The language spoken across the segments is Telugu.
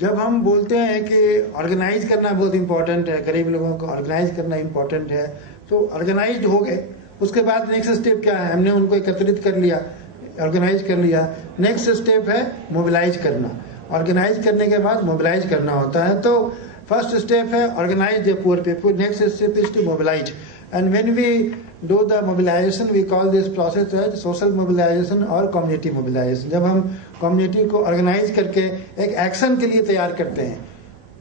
जब हम बोलते हैं कि ऑर्गेनाइज करना बहुत इंपॉर्टेंट है, गरीब लोगों को ऑर्गेनाइज करना इंपॉर्टेंट है, तो ऑर्गेनाइज हो गए, उसके बाद नेक्स्ट स्टेप क्या है? हमने उनको एकत्रित कर लिया, ऑर्गेनाइज कर लिया। नेक्स्ट स्टेप है मोबिलाइज करना। ऑर्गेनाइज करने के बाद मोबिलाइज करना होता है। तो फर्स्ट स्टेप है organise the poor people, next step is to mobilise. And when we do the mobilisation we call this process as social mobilisation और कम्युनिटी मोबिलाइजेशन। जब हम कम्युनिटी को ऑर्गेनाइज करके एक एक्शन के लिए तैयार करते हैं,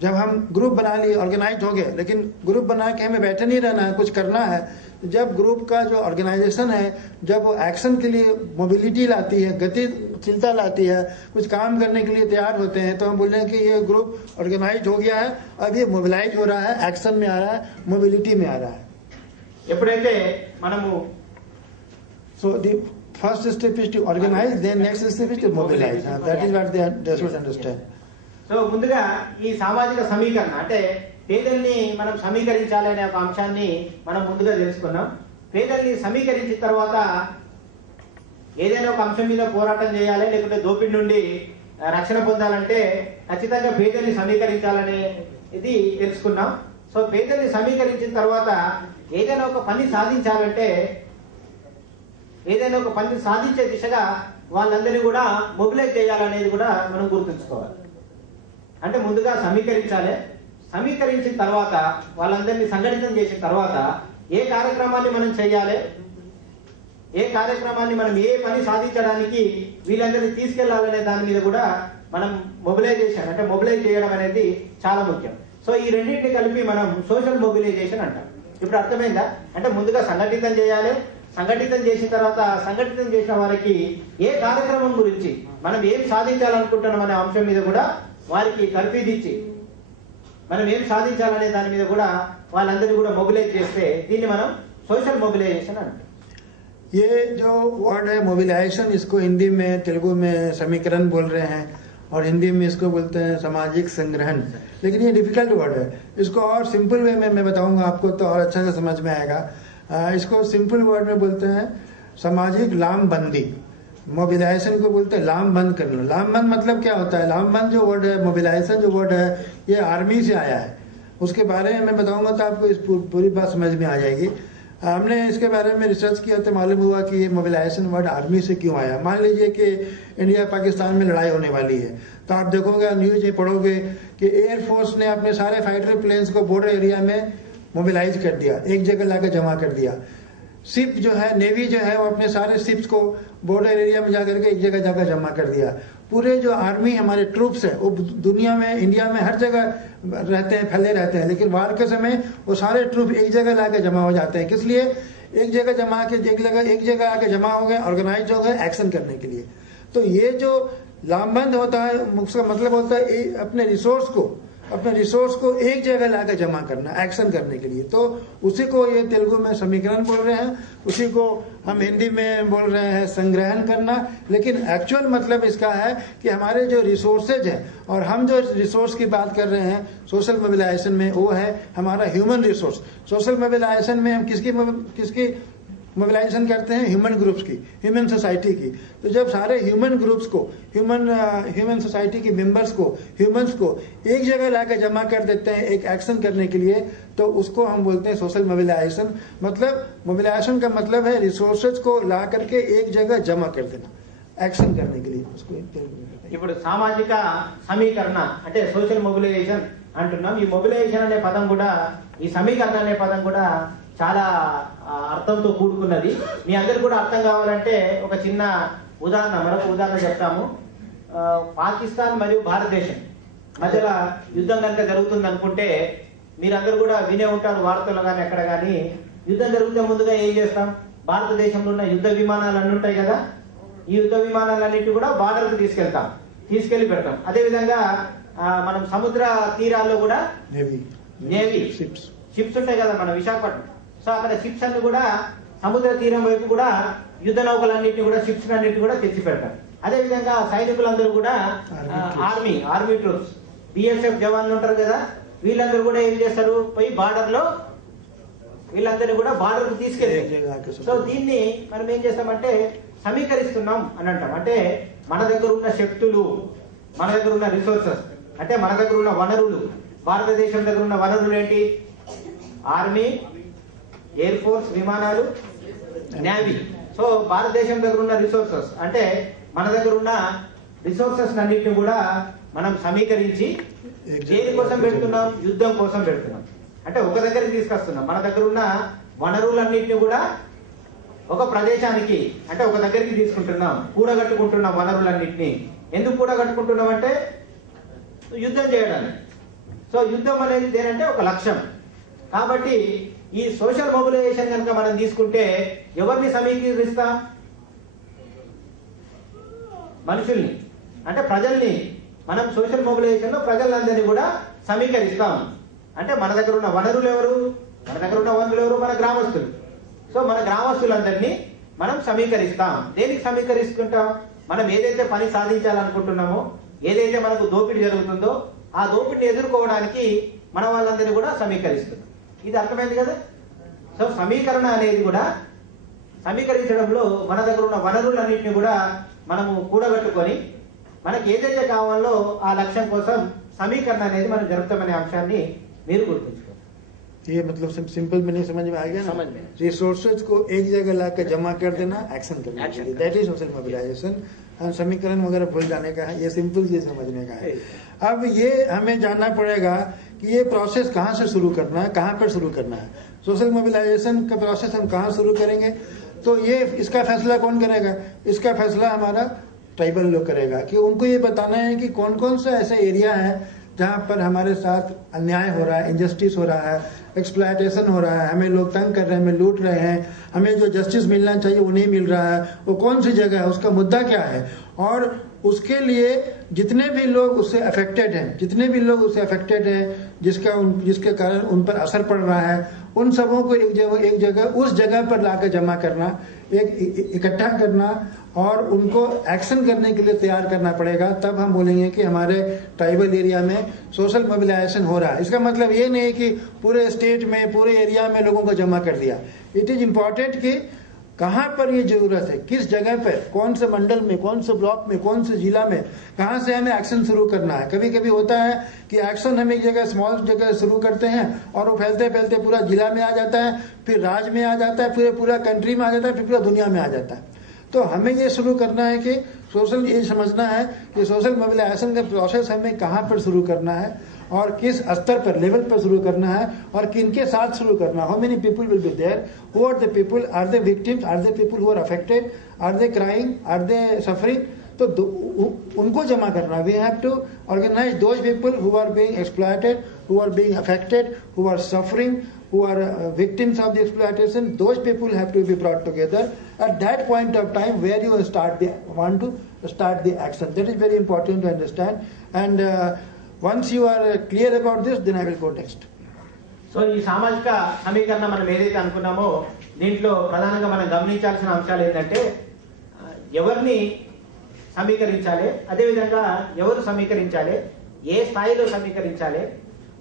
जब हम ग्रुप बना लिए, ऑर्गेनाइज हो गए, लेकिन ग्रुप बना के हमें बैठे नहीं रहना है, कुछ करना है। जब ग्रुप का जो ऑर्गेनाइजेशन है, जब वो एक्शन के लिए मोबिलिटी लाती है, गतिशीलता लाती है, कुछ काम करने के लिए तैयार होते हैं, तो हम बोल रहे हैं कि ये ग्रुप ऑर्गेनाइज हो गया है, अब ये मोबिलाइज हो रहा है, एक्शन में आ रहा है, मोबिलिटी में आ रहा है। ఎప్పుడైతే మనము So the first step is to organize, then next step is to mobilize. That is what they should understand. So ముందుగా ఈ సామాజిక సమీకరణ అంటే పేదల్ని మనం సమీకరించాలనే ఒక అంశాన్ని మనం ముందుగా తెలుసుకున్నాం. పేదల్ని సమీకరించిన తర్వాత ఏదైనా ఒక అంశం మీద పోరాటం చేయాలి, లేకుంటే దోపిడీ నుండి రక్షణ పొందాలంటే ఖచ్చితంగా పేదల్ని సమీకరించాలనే ఇది తెలుసుకున్నాం. సో పేదల్ని సమీకరించిన తర్వాత ఏదైనా ఒక పని సాధించాలంటే, ఏదైనా ఒక పని సాధించే దిశగా వాళ్ళందరినీ కూడా మొబిలైజ్ చేయాలనేది కూడా మనం గుర్తుంచుకోవాలి. అంటే ముందుగా సమీకరించాలి, సమీకరించిన తర్వాత వాళ్ళందరినీ సంఘటితం చేసిన తర్వాత ఏ కార్యక్రమాన్ని మనం చేయాలి, ఏ కార్యక్రమాన్ని మనం ఏ పని సాధించడానికి వీళ్ళందరినీ తీసుకెళ్లాలనే దాని మీద కూడా మనం మొబిలైజేషన్ అంటే మొబిలైజ్ చేయడం అనేది చాలా ముఖ్యం. సో ఈ రెండింటిని కలిపి మనం సోషల్ మొబిలైజేషన్ అంటాం. ఇప్పుడు అర్థమైందా? అంటే ముందుగా సంఘటితం చేయాలి, సంఘటితం చేసిన తర్వాత సంఘటితం చేసిన వారికి ఏ కార్యక్రమం గురించి మనం ఏం సాధించాలనుకుంటున్నాం అనే అంశం మీద కూడా వారికి తర్ఫీదిచ్చి మనం ఏం సాధించాలనే దాని మీద కూడా వాళ్ళందరినీ కూడా మొబిలైజ్ చేస్తే దీన్ని మనం సోషల్ మొబిలైజేషన్ అంటాం. ये जो वर्ड है मोबिलाइजेशन, इसको हिंदी में, तेलुगु में समीकरण बोल रहे हैं, और हिंदी में इसको बोलते हैं सामाजिक संग्रहण। लेकिन ये डिफिकल्ट वर्ड है, इसको और सिंपल वे में मैं बताऊंगा आपको तो और अच्छा से समझ में आएगा। इसको सिंपल वर्ड में बोलते हैं सामाजिक लामबंदी। मोबिलाइजेशन को बोलते हैं लामबंद करना। लामबंद मतलब क्या होता है? लामबंद जो वर्ड है, मोबिलाइजेशन जो वर्ड है, ये आर्मी से आया है। उसके बारे में मैं बताऊंगा तो आपको इस पूरी बात समझ में आ जाएगी। हमने इसके बारे में रिसर्च किया तो मालूम हुआ कि ये मोबिलाइजेशन वर्ड आर्मी से क्यों आया। मान लीजिए कि इंडिया पाकिस्तान में लड़ाई होने वाली है, तो आप देखोगे, न्यूज में पढ़ोगे कि एयरफोर्स ने अपने सारे फाइटर प्लेन्स को बॉर्डर एरिया में मोबिलाइज कर दिया, एक जगह लाकर जमा कर दिया। शिप जो है, नेवी जो है, वो अपने सारे शिप्स को बॉर्डर एरिया में जाकर के एक जगह जाकर जमा कर दिया। पूरे जो आर्मी हमारे ट्रूप्स है वो दुनिया में, इंडिया में हर जगह रहते हैं, फैले रहते हैं, लेकिन वार के समय वो सारे ट्रूप एक जगह लाके जमा हो जाते हैं। किस लिए? एक जगह जमा के एक जगह आके जमा हो गए, ऑर्गेनाइज हो गए एक्शन करने के लिए। तो ये जो लामबंद होता है, उसका मतलब होता है अपने रिसोर्स को एक जगह लाकर जमा करना, एक्शन करने के लिए। तो उसी को ये तेलुगु में समीकरण बोल रहे हैं, उसी को हम हिंदी में बोल रहे हैं संग्रहण करना। लेकिन एक्चुअल मतलब इसका है कि हमारे जो रिसोर्सेज हैं, और हम जो रिसोर्स की बात कर रहे हैं सोशल मोबिलाइजेशन में, वो है हमारा ह्यूमन रिसोर्स। सोशल मोबिलाइजेशन में हम किसकी मोबिलाइजेशन करते हैं? ह्यूमन ग्रुप्स की, ह्यूमन सोसाइटी की। तो जब सारे ह्यूमन ग्रुप्स को, ह्यूमन सोसाइटी के मेंबर्स को, ह्यूमंस को एक जगह लाकर जमा कर देते हैं एक एक्शन करने के लिए, तो उसको हम बोलते हैं सोशल मोबिलाइजेशन। मतलब मोबिलाइजेशन का मतलब है रिसोर्सेज को ला करके एक जगह जमा कर देना एक्शन करने के लिए। उसको ఇప్పుడు సామాజిక సమీకరణ అంటే సోషల్ మొబిలైజేషన్ అంటున్నాం. ఈ మొబిలైజేషన్ అనే పదం కూడా, ఈ సమీకరణ అనే పదం కూడా చాలా అర్థంతో కూడుకున్నది. మీ అందరికి కూడా అర్థం కావాలంటే ఒక చిన్న మరొక ఉదాహరణ చెప్తాము. పాకిస్తాన్ మరియు భారతదేశం మధ్యలో యుద్ధం కనుక జరుగుతుంది అనుకుంటే మీరందరూ కూడా వినే ఉంటారు వార్తల్లో కానీ ఎక్కడ కానీ. యుద్ధం జరిగితే ముందుగా ఏం చేస్తాం? భారతదేశంలో ఉన్న యుద్ధ విమానాలు అన్నీ ఉంటాయి కదా, ఈ యుద్ధ విమానాలన్నింటినీ కూడా బార్డర్కి తీసుకెళ్లి పెడతాం. అదేవిధంగా మనం సముద్ర తీరాల్లో కూడా నేవీ షిప్స్ ఉంటాయి కదా మన విశాఖపట్నం. సో అక్కడ షిప్స్ అన్ని కూడా సముద్ర తీరం వైపు కూడా యుద్ధ నౌకలన్నింటినీ కూడా షిప్స్ అన్నింటినీ కూడా తెచ్చి పెడతారు. అదేవిధంగా సైనికులందరూ కూడా ఆర్మీ ట్రూప్స్, బిఎస్ఎఫ్ జవాన్లు ఉంటారు కదా, వీళ్ళందరూ కూడా ఏం చేస్తారు? పోయి బార్డర్ లో వీళ్ళందరినీ కూడా బార్డర్ కు తీసుకెళ్తారు. సో దీన్ని మనం ఏం చేస్తామంటే సమీకరిస్తున్నాం అని అంటాం. అంటే మన దగ్గర ఉన్న శక్తులు, మన దగ్గర ఉన్న రిసోర్సెస్ అంటే మన దగ్గర ఉన్న వనరులు, భారతదేశం దగ్గర ఉన్న వనరులు ఏంటి? ఆర్మీ, ఎయిర్ ఫోర్స్, విమానాలు, నేవీ. సో భారతదేశం దగ్గర ఉన్న రిసోర్సెస్ అంటే మన దగ్గర ఉన్న రిసోర్సెస్ అన్నింటిని కూడా మనం సమీకరించి దేనికోసం పెడుతున్నాం? యుద్ధం కోసం పెడుతున్నాం. అంటే ఒక దగ్గరికి తీసుకొస్తున్నాం. మన దగ్గర ఉన్న వనరులన్నింటినీ కూడా ఒక ప్రదేశానికి అంటే ఒక దగ్గరికి తీసుకుంటున్నాం, కూడగట్టుకుంటున్నాం వనరులన్నింటినీ. ఎందుకు కూడగట్టుకుంటున్నాం అంటే యుద్ధం చేయడానికి. సో యుద్ధం అనేది దేనంటే ఒక లక్ష్యం. కాబట్టి ఈ సోషల్ మొబిలైజేషన్ కనుక మనం తీసుకుంటే ఎవరిని సమీకరిస్తాం? మనుషుల్ని అంటే ప్రజల్ని. మనం సోషల్ మొబిలైజేషన్ లో ప్రజలందరినీ కూడా సమీకరిస్తాం. అంటే మన దగ్గర ఉన్న వనరులు ఎవరు? మన దగ్గర ఉన్న వనరులు ఎవరు? మన గ్రామస్తులు. సో మన గ్రామస్తులందరినీ మనం సమీకరిస్తాం. దేనికి సమీకరిస్తుంటాం? మనం ఏదైతే పని సాధించాలనుకుంటున్నామో, ఏదైతే మనకు దోపిడీ జరుగుతుందో ఆ దోపిడిని ఎదుర్కోవడానికి మన వాళ్ళందరినీ కూడా సమీకరిస్తున్నాం. ఇది అర్థమైంది కదా? సో సమీకరణ అనేది కూడా సమీకరించడంలో మన దగ్గర ఉన్న వనరులన్నింటినీ కూడా మనము కూడగట్టుకొని మనకి ఏదైతే కావాలో ఆ లక్ష్యం కోసం సమీకరణ అనేది మనం జరుపుతామనే అంశాన్ని మీరు గుర్తుంచుకోండి. ये मतलब सिंपल में नहीं समझ में आ गया ना? समझ में। रिसोर्सेज को एक जगह लाकर जमा कर देना, एक्शन करना, दैट इज सोशल मोबिलाइजेशन. समीकरण वगैरह भूल जाने का है, ये सिंपल चीज समझने का है. अब ये हमें जानना पड़ेगा कि ये प्रोसेस कहाँ से शुरू करना है, कहाँ पर शुरू करना है. सोशल मोबिलाइजेशन का प्रोसेस हम कहाँ शुरू करेंगे? तो ये इसका फैसला कौन करेगा? इसका फैसला हमारा ट्राइबल लोग करेगा कि उनको ये बताना है कि कौन कौन सा ऐसा एरिया है जहाँ पर हमारे साथ अन्याय हो रहा है, इंजस्टिस हो रहा है, एक्सप्लॉयटेशन हो रहा है, हमें लोग तंग कर रहे हैं, हमें लूट रहे हैं, हमें जो जस्टिस मिलना चाहिए वो नहीं मिल रहा है, वो कौन सी जगह है, उसका मुद्दा क्या है. और उसके लिए जितने भी लोग उससे अफेक्टेड हैं, जिसके कारण उन पर असर पड़ रहा है, उन सबों को एक जगह उस जगह पर लाकर जमा करना, इकट्ठा करना और उनको एक्शन करने के लिए तैयार करना पड़ेगा. तब हम बोलेंगे कि हमारे ट्राइबल एरिया में सोशल मोबिलाइजेशन हो रहा है. इसका मतलब ये नहीं कि पूरे स्टेट में, पूरे एरिया में लोगों को जमा कर दिया. इट इज इम्पोर्टेंट कि कहाँ पर ये जरूरत है, किस जगह पर, कौन से मंडल में, कौन से ब्लॉक में, कौन से जिला में, कहाँ से हमें एक्शन शुरू करना है. कभी कभी होता है कि एक्शन हम एक जगह स्मॉल जगह शुरू करते हैं और वो फैलते फैलते पूरा जिला में आ जाता है, फिर राज्य में आ जाता है, फिर पूरा कंट्री में आ जाता है, फिर पूरा दुनिया में आ जाता है. तो हमें ये शुरू करना है कि ये समझना है कि सोशल मोबिलाइजेशन का प्रोसेस हमें कहाँ पर शुरू करना है और किस स्तर पर, लेवल पर शुरू करना है और किनके साथ शुरू करना है. How many people will be there, who are the people, are they victims, are they people who are affected, are they crying, are they suffering. तो उनको जमा करना. We have to organise those people who are being exploited, who are being affected, who are suffering, who are victims of the exploitation. Those people have to be brought together at that point of time where you want to start the action. That is very important to understand. And once you are clear about this, then I will go next. So ఈ సామాజిక సమీకరణ మనం ఏదైతే అనుకున్నామో దీంట్లో ప్రధానంగా మనం గమనించాల్సిన అంశాలు ఏంటంటే ఎవరిని సమీకరించాలి, అదేవిధంగా ఎవరు సమీకరించాలి, ఏ స్థాయిలో సమీకరించాలి,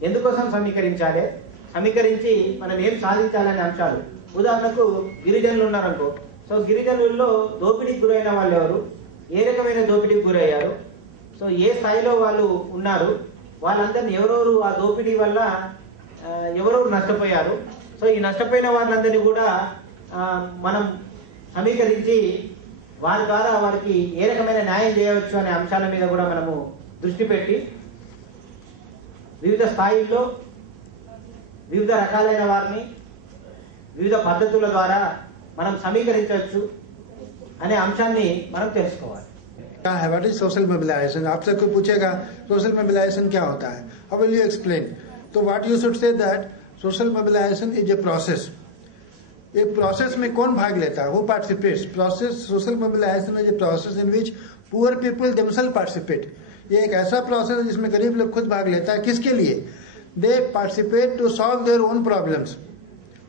ఎందుకోసం సమీకరించాలి, సమీకరించి మనం ఏం సాధించాలనే అంశాలు. ఉదాహరణకు గిరిజనులు ఉన్నారనుకో. సో గిరిజనుల్లో దోపిడీకి గురైన వాళ్ళు ఎవరు, ఏ రకమైన దోపిడీకి గురయ్యారు, సో ఏ స్థాయిలో వాళ్ళు ఉన్నారు, వాళ్ళందరినీ ఎవరెవరు ఆ దోపిడీ వల్ల ఎవరెవరు నష్టపోయారు. సో ఈ నష్టపోయిన వాళ్ళందరినీ కూడా మనం సమీకరించి వారి ద్వారా వారికి ఏ రకమైన న్యాయం చేయవచ్చు అనే అంశాల మీద కూడా మనము దృష్టి పెట్టి వివిధ స్థాయిల్లో వివిధ రకాలైన వారిని వివిధ పద్ధతుల ద్వారా మనం సమీకరించవచ్చు అనే అంశాన్ని మనం తెలుసుకోవాలి. क्या है, व्हाट इज सोशल मोबिलाइजेशन? आपसे कोई पूछेगा सोशल मोबिलाइजेशन क्या होता है, हाउ विल यू एक्सप्लेन? तो what you should say that social mobilisation is a process. एक प्रोसेस में कौन भाग लेता है, वो participates. Process social mobilisation is a process in which poor people themself participate. ये एक ऐसा प्रोसेस है जिसमें गरीब लोग खुद भाग लेता है. किसके लिए? They participate to solve their own problems.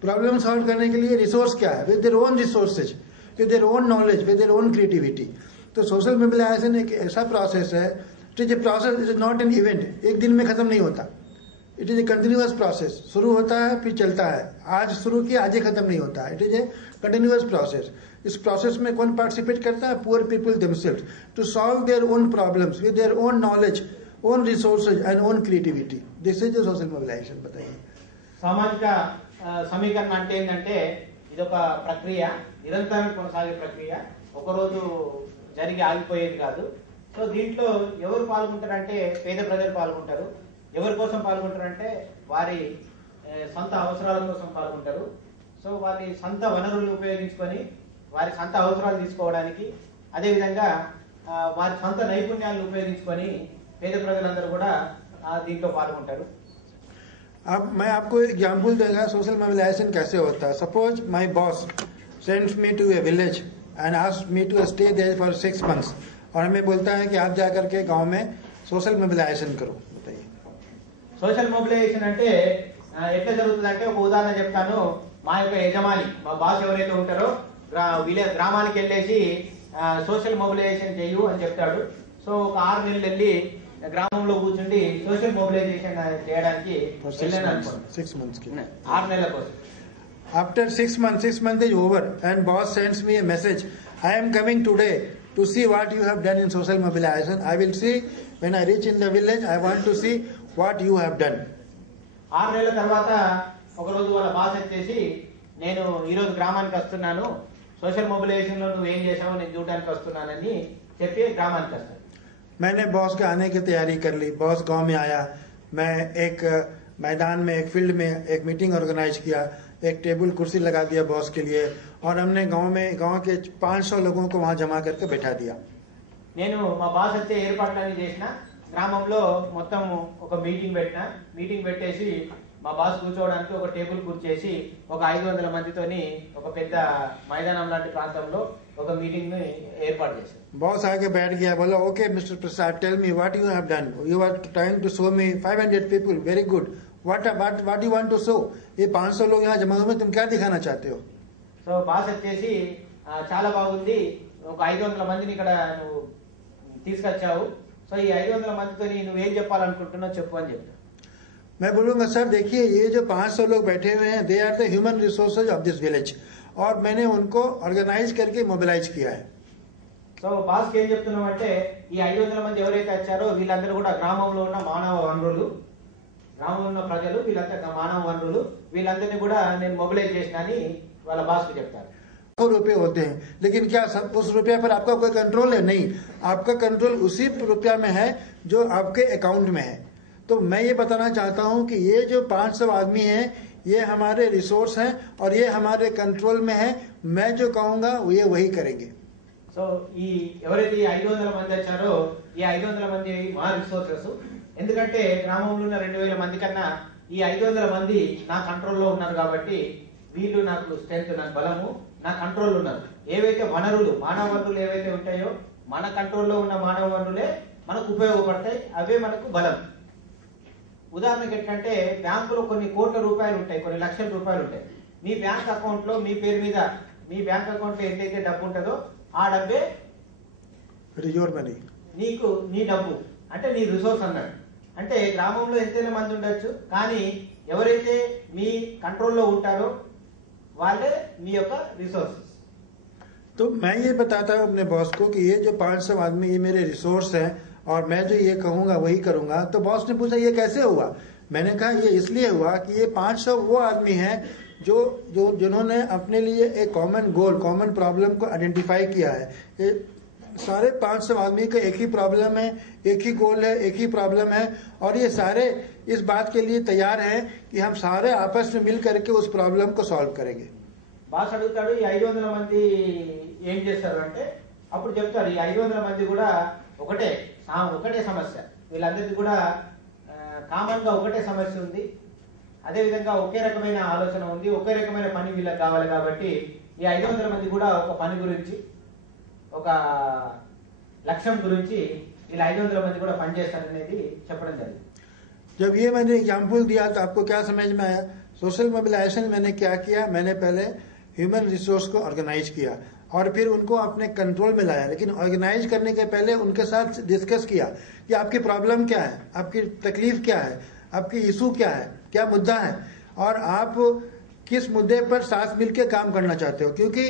Problem solve करने के लिए रिसोर्स क्या है, with their own resources, with their own knowledge, with their own creativity. तो सोशल मोबिलाइजेशन एक ऐसा प्रोसेस है, it is a process, it is not an event. एक दिन में खत्म नहीं होता. It is a continuous process. शुरू होता है फिर चलता है. आज शुरू किया आज ही खत्म नहीं होता है. It is a continuous process. इस प्रोसेस में कौन पार्टिसिपेट करता है? Poor people themselves to solve their own problems with their own knowledge, own resources and own creativity. This is the social mobilization. बताइए. సామాజిక సమీకరణ అంటే ఏంటంటే ఇది ఒక ప్రక్రియ, నిరంతరం కొనసాగే ప్రక్రియ, ఒకరోజు జరిగి ఆగిపోయేది కాదు. సో దీంట్లో ఎవరు పాల్గొంటారంటే పేద ప్రజలు పాల్గొంటారు. ఎవరి కోసం పాల్గొంటారంటే వారి సొంత అవసరాల కోసం పాల్గొంటారు. సో వారి సొంత వనరులను ఉపయోగించుకొని వారి సొంత అవసరాలు తీసుకోవడానికి, అదేవిధంగా వారి సొంత నైపుణ్యాలను ఉపయోగించుకొని పేద ప్రజలందరూ కూడా దీంట్లో పాల్గొంటారు. अब मैं आपको एग्जाम्पल देगा सोशल मोबिलाइजेशन कैसे होता है. Suppose my boss sends me to a village and asks me to stay there for 6 months और हमें बोलता है कि आप जाकर के गांव में सोशल मोबिलाइजेशन करो. बताइए. సోషల్ మొబిలైజేషన్ అంటే ఎట్లా జరుగుతుందంటే ఒక ఉదాహరణ చెప్తాను. మా యొక్క యజమాని, మా బాస్ ఎవరైతే ఉంటారో గ్రామానికి వెళ్ళేసి సోషల్ మొబిలైజేషన్ చేయు అని చెప్తాడు. సో ఒక 6 నెలలు వెళ్ళి గ్రామంలో కూర్చుండి సోషల్ మొబిలైజేషన్ చేయడానికి 6 months 6 నెలల కోసం. After 6 months is over and boss sends me a message. I am coming today to see what you have done in social mobilization. I will see when I reach in the village. I want to see what you have done. 6 నెలల తర్వాత ఒక రోజు వాళ్ళ బాస్ వచ్చేసి నేను ఈరోజు గ్రామానికి వస్తున్నాను, సోషల్ మొబిలైజేషన్ లో నువ్వు ఏం చేసావో నేను చూడడానికి వస్తున్నానని చెప్పి గ్రామానికి వస్తాను. मैंने बॉस के आने की तैयारी कर ली. बॉस गांव में आया. मैं एक मैदान में, एक फील्ड में एक मीटिंग ऑर्गेनाइज किया. एक टेबल कुर्सी लगा दिया बॉस के लिए और हमने गांव के 500 लोगों को वहां जमा करके बैठा दिया. నేను మా బాస్ వచ్చే ఏర్పాట్లన్నీ చేసిన, గ్రామంలో మొత్తం ఒక మీటింగ్ పెట్టేసి మా బాస్ కూర్చోవడానికి ఒక టేబుల్ కూర్చేసి ఒక 500 మందితోని ఒక పెద్ద మైదానం లాంటి ప్రాంతంలో ఒక మీటింగ్ ని ఏర్పాటు చేశారు. बॉस आके बैठ गया. बोला okay mister Prasad, tell me what you have done. You are trying to show me 500 people. Very good. What you want to show. ये 500 लोग यहाँ जमा हुए, तुम क्या दिखाना चाहते हो. సో బాస్ వచ్చేసి చాలా బాగుంది, ఒక 500 మందిని ఇక్కడ నువ్వు తీసుకొచ్చావు. సో ఈ 500 మందితో నువ్వేం చెప్పాలనుకుంటున్నావు చెప్పు అని చెప్పాను. मैं बोलूंगा सर देखिए ये जो 500 लोग बैठे हुए हैं, they are the human resources of this village और मैंने उनको ऑर्गेनाइज करके मोबिलाइज किया है. సో బాస్కి ఏం చెప్తున్నాం అంటే ఈ 500 మంది ఎవరైతే వచ్చారో వీళ్ళందరూ కూడా గ్రామంలో ఉన్న మానవ వనరులు, గ్రామంలో ఉన్న ప్రజలు, వీళ్ళంతా మానవ వనరులు, వీళ్ళందరినీ కూడా నేను మొబిలైజ్ చేసిన అని వాళ్ళ బాస్కి చెప్తారు. रुपए होते हैं, लेकिन क्या उस रुपया पर आपका कोई कंट्रोल है? नहीं. आपका कंट्रोल उसी रुपया में है जो आपके अकाउंट में है. तो मैं ये बताना चाहता हूं कि ये जो 500 आदमी हैं, ये हमारे रिसोर्स हैं और ये हमारे कंट्रोल में है. मैं जो कहूंगा ये वही करेंगे. సో ఈ ఎవరైతే ఈ 500 మంది వచ్చారో ఈ 500 మంది మా రిసోర్సెస్. ఎందుకంటే గ్రామంలో ఉన్న 2000 మంది కన్నా ఈ 500 మంది నా కంట్రోల్లో ఉన్నారు కాబట్టి వీళ్ళు నాకు స్ట్రెంత్, నాకు బలము, నా కంట్రోల్ ఉన్నారు. ఏవైతే వనరులు, మానవ వనరులు ఏవైతే ఉంటాయో మన కంట్రోల్లో ఉన్న మానవ వనరులే మనకు ఉపయోగపడతాయి, అవే మనకు బలం. ఉదాహరణకి ఏంటంటే బ్యాంకులో కొన్ని కోట్ల రూపాయలు ఉంటాయి, కొన్ని లక్షల రూపాయలు ఉంటాయి. మీ బ్యాంక్ అకౌంట్ లో మీ పేరు మీద మీ బ్యాంక్ అకౌంట్ లో ఎంతైతే డబ్బు ఉంటుందో ఆ డబ్బే యోర్ మనీ, నీకు నీ డబ్బు అంటే నీ రిసోర్స్ అన్నాడు. అంటే గ్రామంలో ఎంతైనా మంది ఉండొచ్చు, కానీ ఎవరైతే మీ కంట్రోల్లో ఉంటారో వాళ్ళే మీ యొక్క రిసోర్సెస్. तो मैं ये बताता हूँ अपने बॉस को कि ये जो 500 आदमी ये मेरे रिसोर्स हैं और मैं जो ये कहूंगा वही करूंगा. तो बॉस ने पूछा ये कैसे हुआ. मैंने कहा ये इसलिए हुआ कि ये 500 वो आदमी हैं जिन्होंने अपने लिए एक कॉमन गोल, कॉमन प्रॉब्लम को आइडेंटिफाई किया है. ये सारे 500 आदमी का एक ही प्रॉब्लम है, एक ही गोल है, एक ही प्रॉब्लम है और ये सारे इस बात के लिए तैयार हैं कि हम सारे आपस में मिल करके उस प्रॉब्लम को सॉल्व करेंगे. బాస్ అడుగుతాడు ఈ 500 మంది ఏం చేస్తారు అంటే అప్పుడు చెప్తారు ఈ 500 మంది కూడా ఒకటే సమస్య, వీళ్ళందరికీ కూడా కామన్ గా ఒకటే సమస్య ఉంది, అదే విధంగా ఒకే రకమైన ఆలోచన ఉంది, ఒకే రకమైన పని వీళ్ళకి కావాలి. కాబట్టి ఈ 500 మంది కూడా ఒక పని గురించి, ఒక లక్ష్యం గురించి ఇలా 500 మంది కూడా పనిచేస్తారనేది చెప్పడం జరిగింది. जब ये मैंने एग्जाम्पल दिया तो आपको क्या समझ में आया. सोशल मोबिलाइजेशन मैंने क्या किया, मैंने पहले ह्यूमन रिसोर्स को ऑर्गेनाइज किया और फिर उनको अपने कंट्रोल में लाया. लेकिन ऑर्गेनाइज करने के पहले उनके साथ डिस्कस किया कि आपकी प्रॉब्लम क्या है, आपकी तकलीफ क्या है, आपकी इशू क्या है, क्या मुद्दा है और आप किस मुद्दे पर साथ मिलकर काम करना चाहते हो, क्योंकि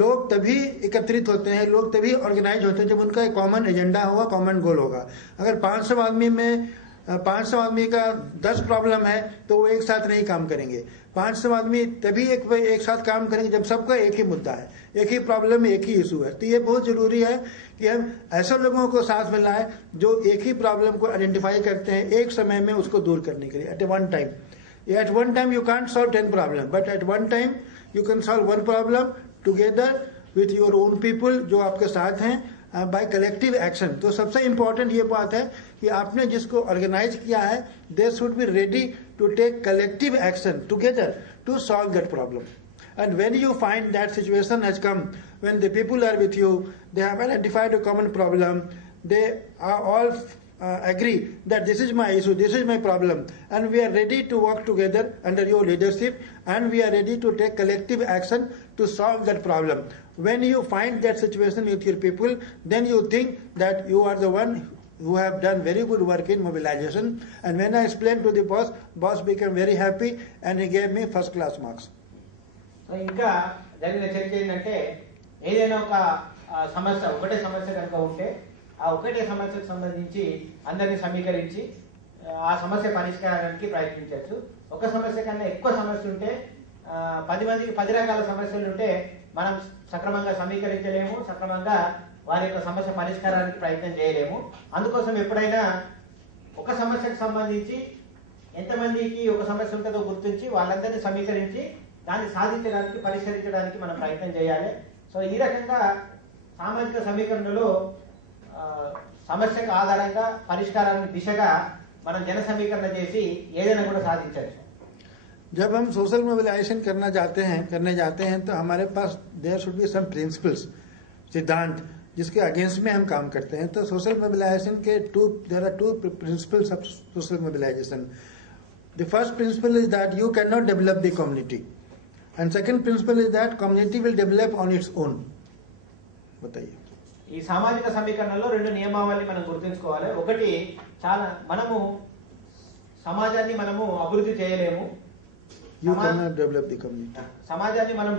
लोग तभी एकत्रित होते हैं, लोग तभी ऑर्गेनाइज होते हैं जब उनका एक कॉमन एजेंडा होगा, कॉमन गोल होगा। अगर 500 आदमी में 500 आदमी का 10 प्रॉब्लम है तो वो एक साथ नहीं काम करेंगे। 500 आदमी तभी एक साथ काम करेंगे जब सबका एक ही मुद्दा है, एक ही प्रॉब्लम, एक ही इशू है। तो ये बहुत जरूरी है कि हम ऐसे लोगों को साथ मिलाएं जो एक ही प्रॉब्लम को आइडेंटिफाई करते हैं एक समय में उसको दूर करने के लिए, at one time. At one time you can't solve 10 problems, but at one time you can solve one problem together with your own people जो आपके साथ हैं, by collective action। तो सबसे important ये बात है कि आपने जिसको organize किया है, they should be ready to take collective action together to solve that problem। And when you find that situation has come, when the people are with you, they have identified a common problem, they are all agree that this is my issue, this is my problem, and we are ready to work together under your leadership, and we are ready to take collective action to solve that problem। When you find that situation with your people, then you think that you are the one who have done very good work in mobilization। And when I explained to the boss became very happy and he gave me first class marks। So ఇంకా జరిగిన చర్చ ఏంటంటే, ఏదైనా ఒక సమస్య, ఒకటే సమస్య కనుక ఉంటే ఆ ఒకటే సమస్యకు సంబంధించి అందరినీ సమీకరించి ఆ సమస్య పరిష్కారానికి ప్రయత్నించవచ్చు। ఒక సమస్య కన్నా ఎక్కువ సమస్య ఉంటే 10 మందికి 10 రకాల సమస్యలు ఉంటే మనం సక్రమంగా సమీకరించలేము, సక్రమంగా వారి యొక్క సమస్య పరిష్కారానికి ప్రయత్నం చేయలేము। అందుకోసం ఎప్పుడైనా ఒక సమస్యకు సంబంధించి ఎంతమందికి ఒక సమస్య ఉంటుందో గుర్తించి వాళ్ళందరినీ సమీకరించి దాన్ని సాధించడానికి, పరిష్కరించడానికి మనం ప్రయత్నం చేయాలి। సో ఈ రకంగా సామాజిక సమీకరణలో సమస్యకు ఆధారంగా పరిష్కారానికి దిశగా మనం జన సమీకరణ చేసి ఏదైనా కూడా సాధించవచ్చు। जब हम सोशल मोबिलाइजेशन करने जाते हैं तो हमारे पास there should be some principles, सिद्धांत जिसके अगेंस्ट में हम काम करते हैं। तो सोशल मोबिलाइजेशन के there are two principles of social mobilization. The first principle is that you can not develop the community, and second principle is that community will develop on its own. बताइए। ఈ సామాజిక సమీకరణలో 2 నియమావళి మనం గుర్తుంచుకోవాలి। ఒకటి, మనము సమాజాన్ని మనము అభివృద్ధి చేయలేము, సమాజాన్ని మనం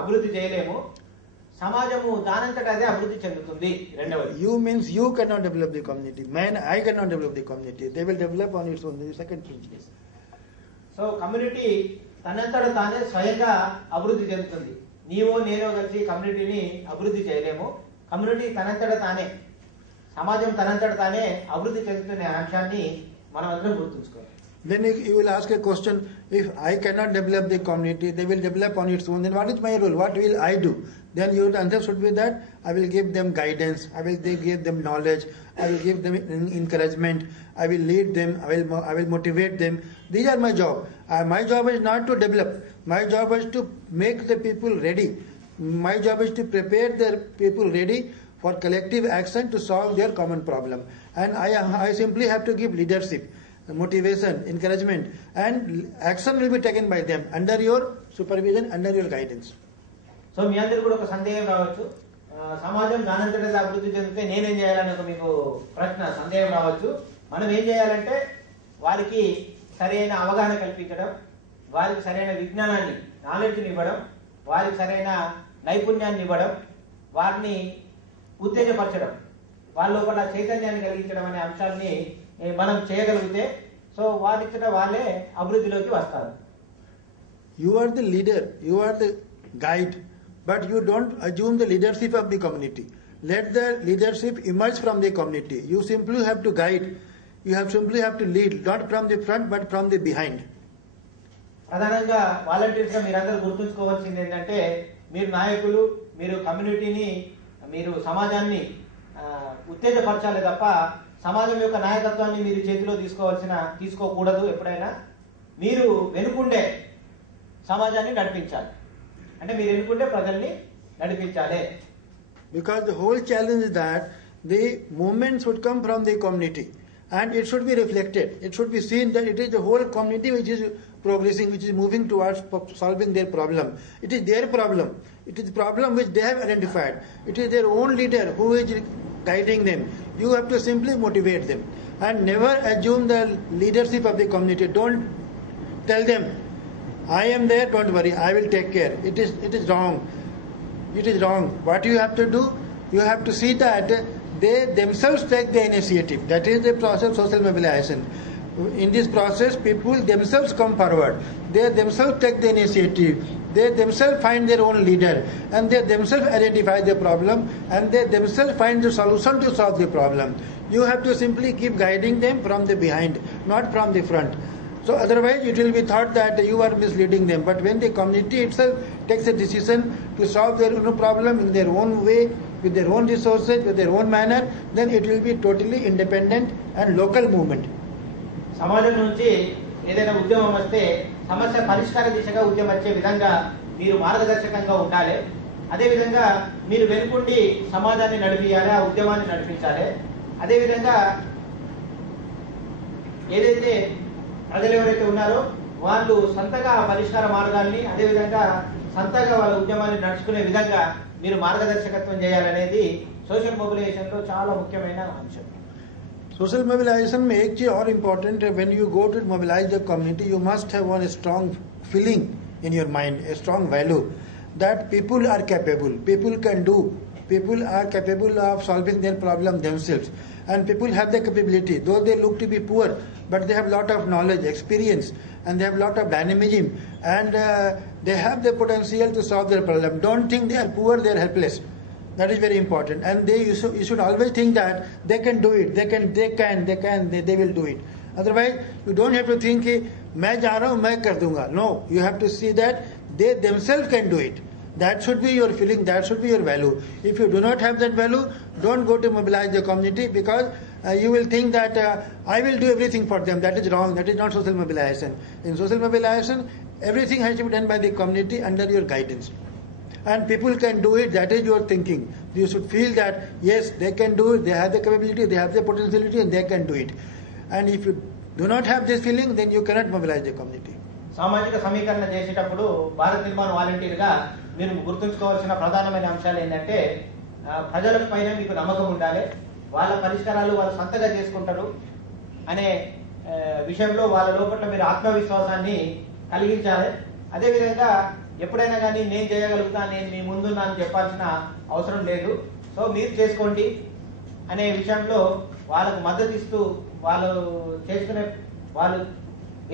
అభివృద్ధి చేయలేము, సమాజము దానంతట అదే అభివృద్ధి చెందుతుంది। రెండవది, you means you can not develop the community, I can not develop the community, they will develop on its own. Second principal. So community తనంతట తానే స్వయంగా అభివృద్ధి చెందుతుంది। నీవో నేనో కలిసి కమ్యూనిటీని అభివృద్ధి చేయలేము। కమ్యూనిటీ తనంతట తానే, సమాజం తనంతట తానే అభివృద్ధి చెందుతున్న అంశాన్ని మనం అందరం గుర్తుంచుకోవాలి। Then you will ask a question, if I cannot develop the community, they will develop on its own, then what is my role? What will I do? Then your answer should be that I will give them guidance, I will give them knowledge, I will give them encouragement, I will lead them, I will motivate them. These are my job. My job is not to develop. My job is to make the people ready. My job is to prepare the people ready for collective action to solve their common problem. And I simply have to give leadership, motivation, encouragement, and action will be taken by them under your supervision, under your guidance. So మీ అందరికి కూడా ఒక సందేహం రావచ్చు, సమాజం దానంతట అభివృద్ధి చెందితే నేనేం చేయాలని ఒక మీకు ప్రశ్న, సందేహం రావచ్చు। మనం ఏం చేయాలంటే వారికి సరైన అవగాహన కల్పించడం, వారికి సరైన విజ్ఞానాన్ని, నాలెడ్జ్ని ఇవ్వడం, వారికి సరైన నైపుణ్యాన్ని ఇవ్వడం, వారిని ఉత్తేజపరచడం, వాళ్ళ లోపల చైతన్యాన్ని కలిగించడం అనే అంశాన్ని మనం చేయగలిగితే సో వారిచ్చట వాళ్ళే అభివృద్ధిలోకి వస్తారు। You are the leader, you are the guide, but you don't assume the leadership of the community. Let the leadership emerge from the community. You simply have to guide, you simply have to lead, not from the front but from the behind. ప్రధానంగా వాలంటీర్స్ గా మీరందరూ గుర్తుంచుకోవాల్సింది ఏంటంటే, మీరు నాయకులు, మీరు కమ్యూనిటీని, మీరు సమాజాన్ని ఉత్తేజపరచాలి తప్ప సమాజం యొక్క నాయకత్వాన్ని మీరు చేతిలో తీసుకోకూడదు। ఎప్పుడైనా మీరు వెనుకుండే సమాజాన్ని నడిపించాలి, అంటే మీరు వెనుకుండే ప్రజల్ని నడిపించాలి। Because the whole challenge is that the movement should come from the community and it should be reflected. It should be seen that it is the whole community which is progressing, which is moving towards solving their problem. It is their problem. It is the problem which they have identified. It is their own leader who is guiding them. You have to simply motivate them and never assume the leadership of the community. Don't tell them I am there, don't worry, I will take care. It is wrong. It is wrong. What you have to do, you have to see that they themselves take the initiative. That is the process of social mobilization. In this process, people themselves come forward. They themselves take the initiative. They themselves find their own leader, and they themselves identify the problem, and they themselves find the solution to solve the problem. You have to simply keep guiding them from the behind, not from the front. So otherwise it will be thought that you are misleading them. But when the community itself takes a decision to solve their own problem in their own way, with their own resources, with their own manner, then it will be totally independent and local movement. సమాజం నుంచి ఏదైనా ఉద్యమం వస్తే సమస్య పరిష్కార దిశగా ఉద్యమం వచ్చే విధంగా మీరు మార్గదర్శకంగా ఉండాలి. అదేవిధంగా మీరు వెనుకుండి సమాజాన్ని నడిపించాలి, ఆ ఉద్యమాన్ని నడిపించాలి. అదేవిధంగా ఏదైతే ప్రజలు ఎవరైతే ఉన్నారో వాళ్ళు సొంతగా పరిష్కార మార్గాల్ని అదేవిధంగా సొంతగా వాళ్ళ ఉద్యమాన్ని నడుచుకునే విధంగా మీరు మార్గదర్శకత్వం చేయాలనేది సోషల్ మొబిలైజేషన్ లో చాలా ముఖ్యమైన అంశం. Social mobilization में एक चीज और इम्पोर्टेंट है. When you go to mobilize the community, you must have one strong feeling in your mind, a strong value that people are capable, people can do, people are capable of solving their problem themselves, and people have the capability. Though they look to be poor, but they have lot of knowledge, experience, and they have lot of dynamism, and they have the potential to solve their problem. Don't think they are poor, they are helpless. That is very important. And you should always think that they can do it. They will do it. Otherwise, you don't have to think कि मैं जा रहा हूँ मैं कर दूंगा. No, you have to see that they themselves can do it. That should be your feeling. That should be your value. If you do not have that value, don't go to mobilize the community because you will think that I will do everything for them. That is wrong. That is not social mobilization. In social mobilization, everything has to be done by the community under your guidance. And people can do it, that is your thinking. You should feel that, yes, they can do it, they have the capability, they have the potentiality, and they can do it. And if you do not have this feeling, then you cannot mobilize the community. సామాజిక సమీకరణ చేసేటప్పుడు భారత్ నిర్మాణ వాలంటీర్గా మీరు గుర్తుంచుకోవాల్సిన ప్రధానమైన అంశాలు ఏంటంటే ప్రజల పైన మీకు నమ్మకం ఉండాలి, వాళ్ళ పరిష్కారాలు వాళ్ళు సొంతగా చేసుకుంటారు అనే విషయంలో వాళ్ళ లోపల మీరు ఆత్మవిశ్వాసాన్ని కలిగించాలి. అదేవిధంగా ఎప్పుడైనా కానీ నేను చేయగలుగుతా, నేను మీ ముందున్నా అని చెప్పాల్సిన అవసరం లేదు. సో మీరు చేసుకోండి అనే విషయంలో వాళ్ళకు మద్దతు ఇస్తూ వాళ్ళు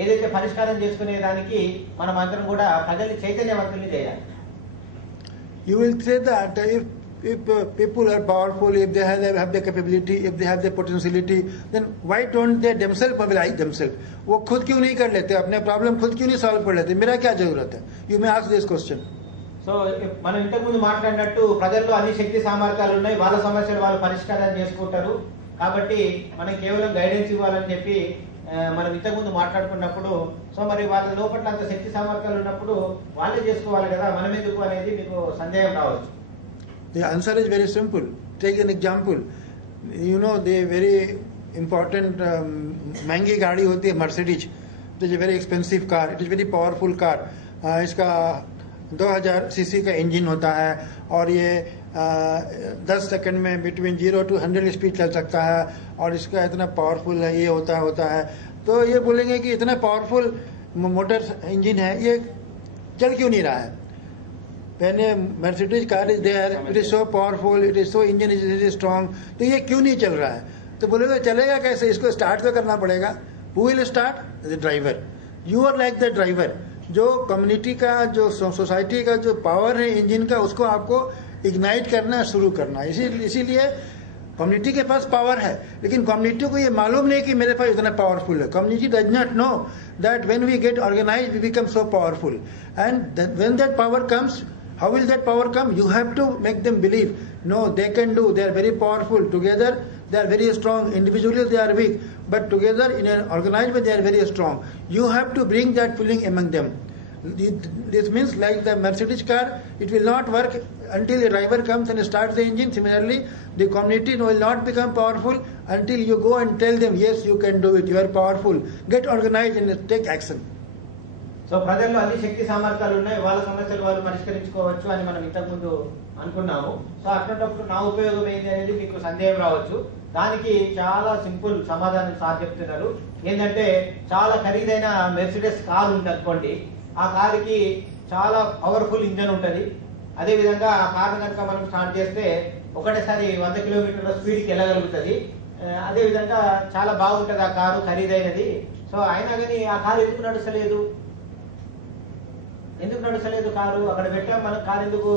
ఏదైతే పరిష్కారం చేసుకునే దానికి మనం అందరం కూడా ప్రజల్ని చైతన్యవంతుల్ని చేయాలి. You will say that if people are powerful, if they have the capability, if they have the potentiality, then why don't they themselves mobilize themselves? वो खुद क्यों नहीं कर लेते, अपने प्रॉब्लम खुद क्यों नहीं सॉल्व कर लेते? मेरा क्या जरूरत है? You may ask this question. So మనం ఇంతకు ముందు మాట్లాడినట్టు ప్రజల్లో అన్ని శక్తి సామర్థ్యాలు ఉన్నాయి, వాళ్ళ సమస్యలు వాళ్ళు పరిష్కారం చేసుకుంటారు. కాబట్టి మనం కేవలం గైడెన్స్ ఇవ్వాలని చెప్పి మనం ఇంతకు ముందు మాట్లాడుకున్నప్పుడు, సో మరి వాళ్ళ లోపల అంత శక్తి సామర్థ్యాలు ఉన్నప్పుడు వాళ్ళే చేసుకోవాలి కదా, మనం ఎందుకు అనేది మీకు సందేహం రావచ్చు. The answer is very simple. Take an example. You know, the very important महंगी गाड़ी होती है Mercedes. It is a very expensive car. It is very powerful car. इसका 2000 सीसी का इंजन होता है और ये 10 सेकंड में बिटवीन 0 to 100 स्पीड चल सकता है और इसका इतना पावरफुल है, ये होता है. तो ये बोलेंगे कि इतना पावरफुल मोटर इंजन है, ये चल क्यों नहीं रहा है? When a Mercedes car is there, it is so powerful, it is so engine is strong, तो ये क्यों नहीं चल रहा है? तो बोलेगा चलेगा कैसे, इसको स्टार्ट तो करना पड़ेगा. Who will start? The driver. You are like the driver. जो कम्युनिटी का, जो सोसाइटी का जो पावर है इंजन का, उसको आपको इग्नाइट करना शुरू करना. इसीलिए कम्युनिटी के पास पावर है, लेकिन कम्युनिटी को ये मालूम नहीं कि मेरे पास इतना पावरफुल है. Community does not know that when we get organised we become so powerful. And when that power comes, how will that power come? You have to make them believe, no, they can do, they are very powerful. Together they are very strong, individually they are weak, but together in an organized way they are very strong. You have to bring that feeling among them. This means like the Mercedes car, it will not work until the driver comes and starts the engine. Similarly, the community will not become powerful until you go and tell them, yes, you can do it, you are powerful, get organized and take action. So ప్రజల్లో అన్ని శక్తి సామర్థ్యాలు ఉన్నాయి, వాళ్ళ సమస్యలు వాళ్ళు పరిష్కరించుకోవచ్చు అని మనం ఇంతకు ముందు అనుకున్నాము. సో అట్లాంటప్పుడు నా ఉపయోగం ఏంటి అనేది మీకు సందేహం రావచ్చు. దానికి చాలా సింపుల్ సమాధానం సార్ చెప్తున్నారు. ఏంటంటే చాలా ఖరీదైన మెర్సిడెస్ కార్ ఉంది అనుకోండి, ఆ కారుకి చాలా పవర్ఫుల్ ఇంజన్ ఉంటుంది. అదేవిధంగా ఆ కారు కనుక మనం స్టార్ట్ చేస్తే ఒకటేసారి 100 కిలోమీటర్ల స్పీడ్కి వెళ్ళగలుగుతుంది. అదేవిధంగా చాలా బాగుంటుంది ఆ కారు, ఖరీదైనది. సో అయినా కానీ ఆ కారు ఎందుకు నడుస్తలేదు కారు? అక్కడ పెట్టాం మనం, కారు ఎందుకు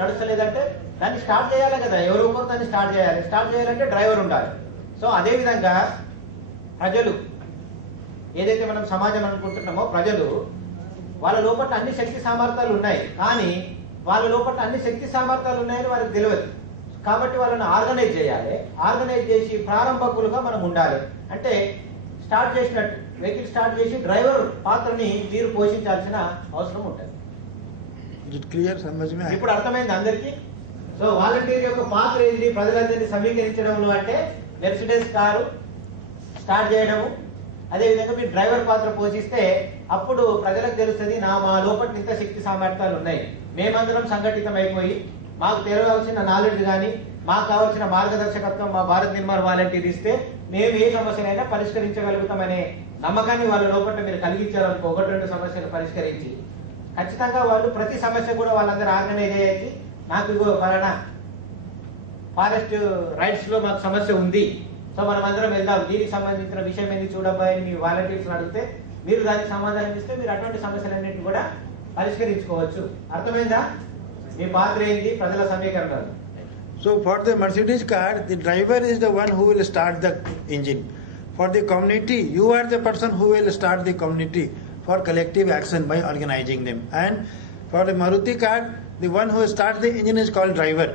నడుస్తలేదంటే దాన్ని స్టార్ట్ చేయాలి కదా, ఎవరో ఒకరు దాన్ని స్టార్ట్ చేయాలి. స్టార్ట్ చేయాలంటే డ్రైవర్ ఉండాలి. సో అదేవిధంగా ప్రజలు ఏదైతే మనం సమాజం అనుకుంటున్నామో, ప్రజలు వాళ్ళ లోపల అన్ని శక్తి సామర్థ్యాలు ఉన్నాయి, కానీ వాళ్ళ లోపల అన్ని శక్తి సామర్థ్యాలు ఉన్నాయని వారికి తెలియదు. కాబట్టి వాళ్ళని ఆర్గనైజ్ చేయాలి. ఆర్గనైజ్ చేసి ప్రారంభకులుగా మనం ఉండాలి. అంటే స్టార్ట్ చేసినట్టు వెహికల్ స్టార్ట్ చేసి డ్రైవర్ పాత్రని మీరు పోషించాల్సిన అవసరం ఉంటుంది. ఇప్పుడు అర్థమైంది అందరికీ? సో వాలంటీర్ యొక్క పాత్ర ఏంటి ప్రజలందరినీ సమీకరించడంలో అంటే మెర్సిడెస్ కారు స్టార్ట్ చేయడము, అదేవిధంగా మీరు డ్రైవర్ పాత్ర పోషిస్తే అప్పుడు ప్రజలకు తెలుస్తుంది మా లోపల ఇంత శక్తి సామర్థ్యాలు ఉన్నాయి, మేమందరం సంఘటితం అయిపోయి మాకు తెలియవలసిన నాలెడ్జ్ కానీ మాకు కావాల్సిన మార్గదర్శకత్వం మా భారత్ నిర్మాణ వాలంటీర్ ఇస్తే మేము ఏ సమస్యనైనా పరిష్కరించగలుగుతామనే నమ్మకాన్ని వాళ్ళ లోపల మీరు కలిగించారనుకో, 1-2 సమస్యలు పరిష్కరించి ఖచ్చితంగా వాళ్ళు ప్రతి సమస్య కూడా వాళ్ళందరూ ఆర్గనైజ్ అయ్యేసి నాకు ఇగో పలానా ఫారెస్ట్ రైట్స్ లో మాకు సమస్య ఉంది, సో మనం అందరం వెళ్దాం, దీనికి సంబంధించిన విషయం ఏంది చూడబ్బాయి అని మీ వాలంటీర్స్ అడిగితే మీరు దానికి సమాధానం ఇస్తే మీరు అటువంటి సమస్యలన్నింటినీ కూడా పరిష్కరించుకోవచ్చు. అర్థమైందా? మీ పాత్ర ఏంటి ప్రజల సమీకరణలు? So for the Mercedes car, the driver is the one who will start the engine. For the community, you are the person who will start the community for collective action by organizing them. And for the Maruti car, the one who starts the engine is called driver.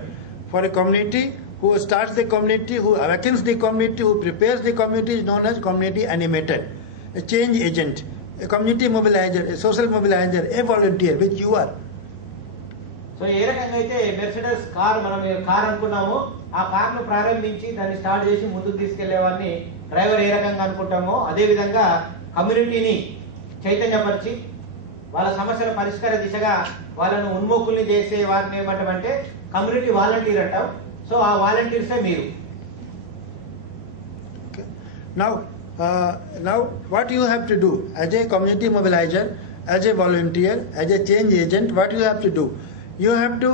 For a community, who starts the community, who awakens the community, who prepares the community is known as community animator, a change agent, a community mobilizer, a social mobilizer, a volunteer, which you are. So ఏ రకంగా అయితే మెర్సిడెస్ కార్ మనం కార్ అనుకున్నామో ఆ కార్ ను ప్రారంభించి దాన్ని స్టార్ట్ చేసి ముందుకు తీసుకెళ్లేవాడిని డ్రైవర్ ఏ రకంగా అనుకుంటామో, అదే విధంగా కమ్యూనిటీని చైతన్యపరిచి వాళ్ళ సమస్యల పరిష్కార దిశగా వాళ్ళను ఉన్ముఖుల్ని చేసే వారిని ఏమంటామంటే కమ్యూనిటీ వాలంటీర్ అంటాం. సో ఆ వాలంటీర్సే మీరు. Now what you have to do as a community mobilizer, as a volunteer, as a change agent, what you have to do? You have to